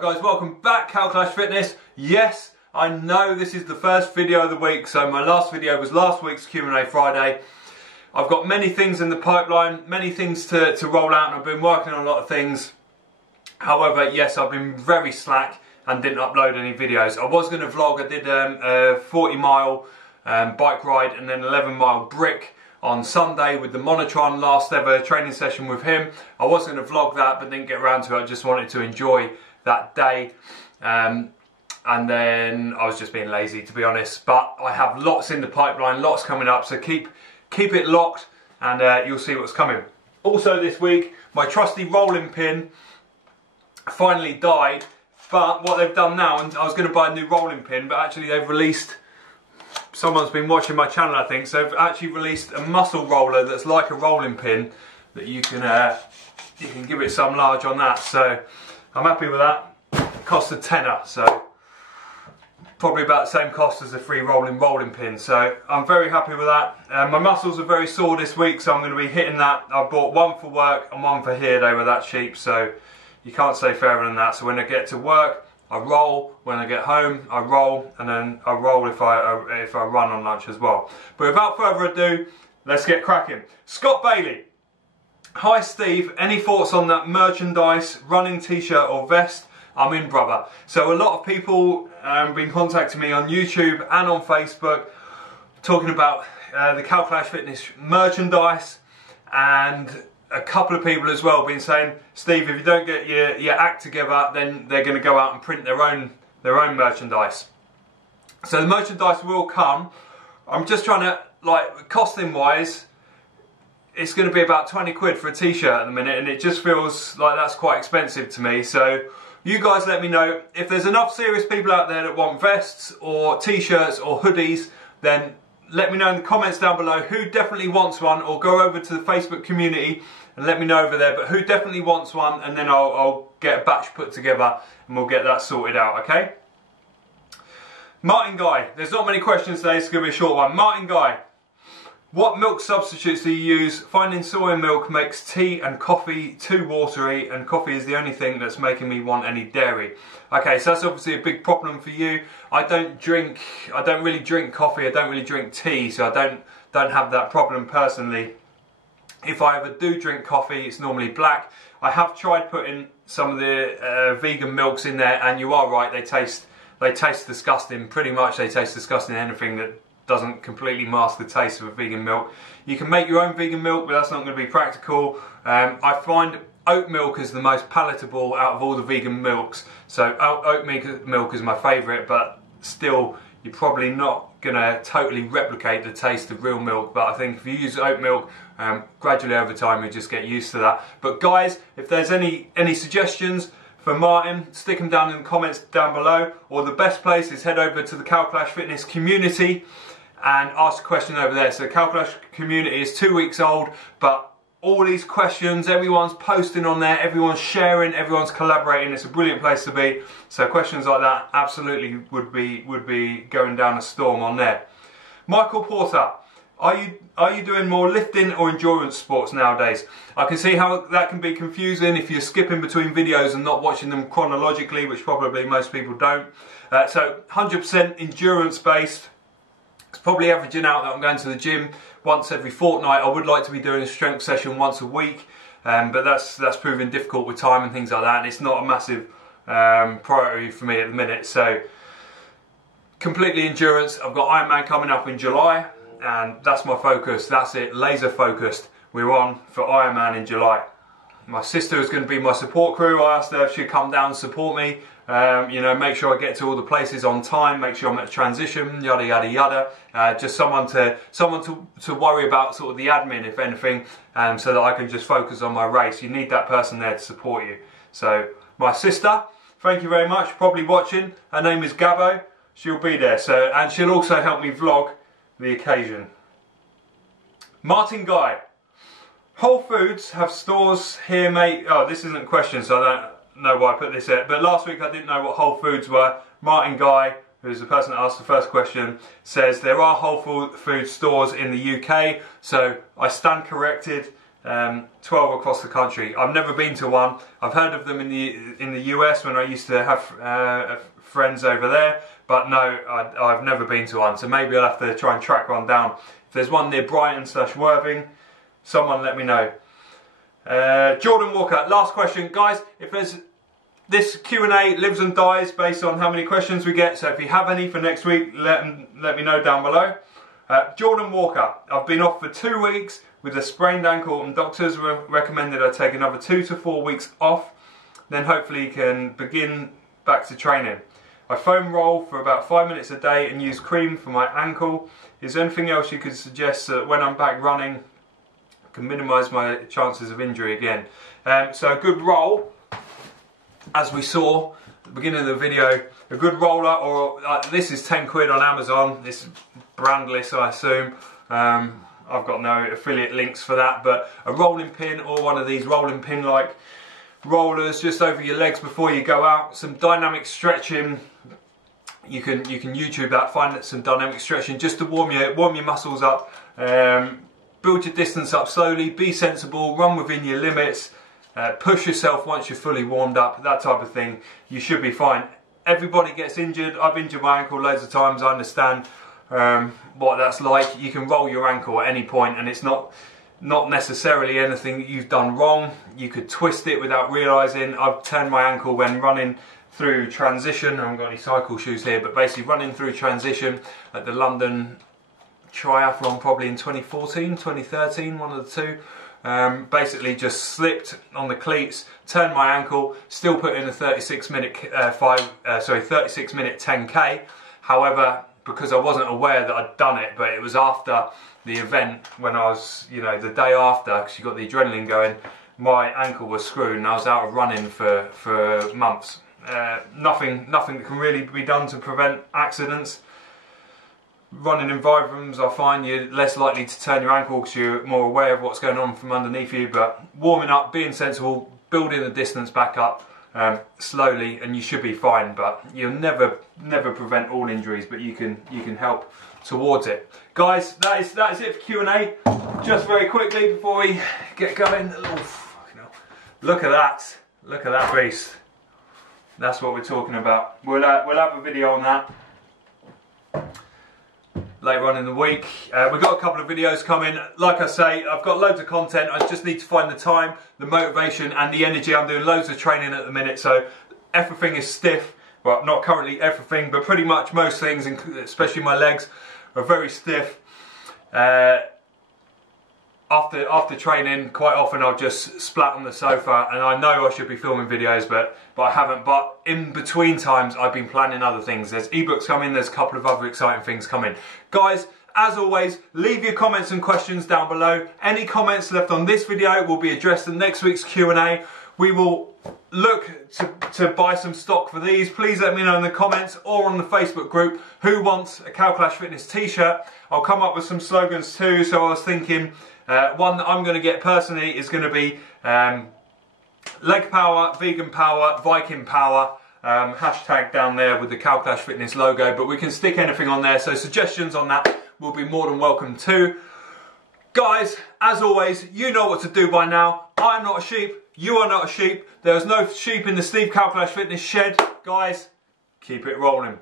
Right guys, welcome back, Kalclash Fitness. Yes, I know this is the first video of the week, so my last video was last week's Q&A Friday. I've got many things in the pipeline, many things to roll out, and I've been working on a lot of things. However, yes, I've been very slack and didn't upload any videos. I was going to vlog. I did a 40-mile bike ride and then 11-mile brick on Sunday with the Monotron, last ever training session with him. I was going to vlog that but didn't get around to it. I just wanted to enjoy that day, and then I was just being lazy, to be honest. But I have lots in the pipeline, lots coming up, so keep it locked and you'll see what's coming. Also this week, my trusty rolling pin finally died, but what they've done now, and I was going to buy a new rolling pin, but actually they've released, someone's been watching my channel I think, so they've actually released a muscle roller that's like a rolling pin that you can give it some large on that, so I'm happy with that. It costs a tenner, so probably about the same cost as a free rolling pin, so I'm very happy with that. My muscles are very sore this week, so I'm going to be hitting that. I bought one for work and one for here. They were that cheap, so you can't say fairer than that. So when I get to work, I roll. When I get home, I roll, and then I roll if I run on lunch as well. But without further ado, let's get cracking. Scott Bailey. Hi Steve, any thoughts on that merchandise, running t-shirt or vest? I'm in, brother. So a lot of people have been contacting me on YouTube and on Facebook talking about the Kalclash Fitness merchandise, and a couple of people as well been saying, Steve, if you don't get your act together, then they're going to go out and print their own merchandise. So the merchandise will come. I'm just trying to, like, costing wise, it's going to be about 20 quid for a t-shirt at the minute, and it just feels like that's quite expensive to me. So you guys let me know if there's enough serious people out there that want vests or t-shirts or hoodies, then let me know in the comments down below who definitely wants one, or go over to the Facebook community and let me know over there, but who definitely wants one, and then I'll get a batch put together and we'll get that sorted out, okay? Martin Guy, there's not many questions today, it's going to be a short one. Martin Guy, what milk substitutes do you use? Finding soya milk makes tea and coffee too watery, and coffee is the only thing that's making me want any dairy. Okay, so that's obviously a big problem for you. I don't really drink coffee, I don't really drink tea, so I don't have that problem personally. If I ever do drink coffee, it's normally black. I have tried putting some of the vegan milks in there, and you are right, they taste disgusting. Pretty much they taste disgusting, anything that doesn't completely mask the taste of a vegan milk. You can make your own vegan milk, but that's not going to be practical. I find oat milk is the most palatable out of all the vegan milks. So oat milk is my favourite, but still you're probably not going to totally replicate the taste of real milk. But I think if you use oat milk, gradually over time you'll just get used to that. But guys, if there's any suggestions for Martin, stick them down in the comments down below, or the best place is head over to the Kalclash Fitness community and ask a question over there. So the Kalclash community is 2 weeks old, but all these questions, everyone's posting on there, everyone's sharing, everyone's collaborating. It's a brilliant place to be. So questions like that absolutely would be going down a storm on there. Michael Porter, are you doing more lifting or endurance sports nowadays? I can see how that can be confusing if you're skipping between videos and not watching them chronologically, which probably most people don't. So 100% endurance based. It's probably averaging out that I'm going to the gym once every fortnight. I would like to be doing a strength session once a week, but that's proving difficult with time and things like that, and it's not a massive priority for me at the minute. So completely endurance. I've got Ironman coming up in July, and that's my focus. That's it, laser focused. We're on for Ironman in July. My sister is going to be my support crew. I asked her if she'd come down and support me. You know, make sure I get to all the places on time, make sure I'm at transition, yada yada yada. Just someone to worry about sort of the admin, if anything, so that I can just focus on my race. You need that person there to support you. So my sister, thank you very much, probably watching. Her name is Gabbo. She'll be there. So, and she'll also help me vlog the occasion. Martin Guy, Wholefoods have stores here, mate. Oh, this isn't a question, so I don't know why I put this here, but last week I didn't know what Wholefoods were. Martin Guy, who's the person that asked the first question, says there are Wholefoods stores in the UK, so I stand corrected. 12 across the country. I've never been to one. I've heard of them in the US when I used to have friends over there, but no, I've never been to one, so maybe I'll have to try and track one down. If there's one near Brighton/Worthing, someone let me know. Jordan Walker, last question. Guys, if there's this Q&A lives and dies based on how many questions we get, so if you have any for next week, let me know down below. Jordan Walker, I've been off for 2 weeks with a sprained ankle and doctors recommended I take another 2 to 4 weeks off, then hopefully can begin back to training. I foam roll for about 5 minutes a day and use cream for my ankle. Is there anything else you could suggest so that when I'm back running I can minimise my chances of injury again? So a good roll, as we saw at the beginning of the video, a good roller, or this is 10 quid on Amazon, it's brandless I assume, I've got no affiliate links for that, but a rolling pin or one of these rolling pin like rollers just over your legs before you go out, some dynamic stretching, you can YouTube that, find some dynamic stretching just to warm your muscles up, build your distance up slowly, be sensible, run within your limits, push yourself once you're fully warmed up, that type of thing. You should be fine. Everybody gets injured. I've injured my ankle loads of times. I understand what that's like. You can roll your ankle at any point and it's not necessarily anything that you've done wrong. You could twist it without realising. I've turned my ankle when running through transition. I haven't got any cycle shoes here, but basically running through transition at the London Triathlon probably in 2014, 2013, one of the two. Basically just slipped on the cleats, turned my ankle, still put in a 36 minute 10k. However, because I wasn't aware that I'd done it, but it was after the event when I was, you know, the day after, because you got the adrenaline going, my ankle was screwed and I was out of running for months. Nothing that can really be done to prevent accidents. Running environments, I find you're less likely to turn your ankle because you're more aware of what's going on from underneath you, but warming up, being sensible, building the distance back up slowly, and you should be fine. But you'll never prevent all injuries, but you can help towards it. Guys, that is it for Q&A. Just very quickly before we get going, look at that beast. That's what we're talking about. We'll have a video on that later on in the week. We've got a couple of videos coming. Like I say, I've got loads of content. I just need to find the time, the motivation and the energy. I'm doing loads of training at the minute, so everything is stiff. Well, not currently everything, but pretty much most things, especially my legs, are very stiff. After training, quite often I'll just splat on the sofa, and I know I should be filming videos, but I haven't. But in between times, I've been planning other things. There's ebooks coming, there's a couple of other exciting things coming. Guys, as always, leave your comments and questions down below. Any comments left on this video will be addressed in next week's Q&A. We will look to buy some stock for these. Please let me know in the comments or on the Facebook group who wants a Kalclash Fitness t-shirt. I'll come up with some slogans too, so I was thinking one that I'm going to get personally is going to be leg power, vegan power, Viking power, hashtag down there with the Kalclash Fitness logo, but we can stick anything on there, so suggestions on that will be more than welcome too. Guys, as always, you know what to do by now. I'm not a sheep, you are not a sheep, there is no sheep in the Steve Kalclash Fitness shed. Guys, keep it rolling.